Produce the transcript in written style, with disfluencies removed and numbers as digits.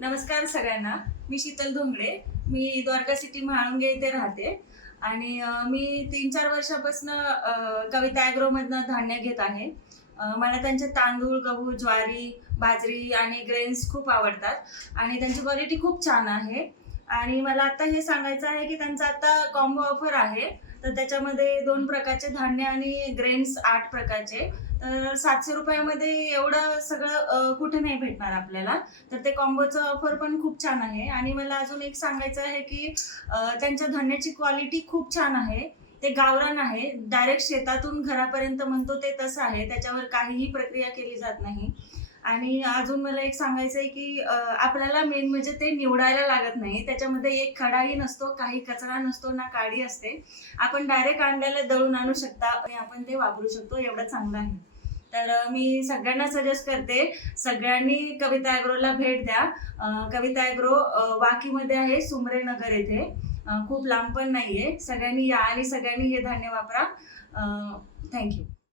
नमस्कार सगळ्यांना. मी शीतल धोंगडे. मी द्वारका सिटी म्हाळुंगे इथे राहते आणि मी 3-4 वर्षापासून कविता ॲग्रोमधनं धान्य घेत आहे. मला त्यांचे तांदूळ, गहू, ज्वारी, बाजरी आणि ग्रेन्स खूप आवडतात आणि त्यांची क्वालिटी खूप छान आहे. आणि मला आता हे सांगायचं आहे की त्यांचा आता कॉम्बो ऑफर आहे. तर त्याच्यामध्ये 2 प्रकारचे धान्य आणि ग्रेन्स 8 प्रकारचे. तर ₹700 एवढं सगळं कुठे नाही भेटणार आपल्याला. तर ते कॉम्बोचं ऑफर पण खूप छान आहे. आणि मला अजून एक सांगायचं आहे की त्यांच्या धान्याची क्वालिटी खूप छान आहे. ते गावरान आहे. डायरेक्ट शेतातून घरापर्यंत म्हणतो ते तसं आहे. त्याच्यावर काहीही प्रक्रिया केली जात नाही. आणि अजून मला एक सांगायचं आहे की आपल्याला मेन म्हणजे ते निवडायला लागत नाही. त्याच्यामध्ये एक खडाही नसतो, काही कचरा नसतो, ना काडी असते. आपण डायरेक्ट आणलेलं दळून आणू शकता आणि आपण ते वापरू शकतो. एवढं चांगलं आहे. तर मी सगळ्यांना सजेस्ट करते, सगळ्यांनी कविता ॲग्रोला भेट द्या. कविता ॲग्रो वाकीमध्ये आहे, सुमरे नगर येथे. खूप लांब पण नाहीये. सगळ्यांनी या आणि सगळ्यांनी हे धान्य वापरा. थँक्यू.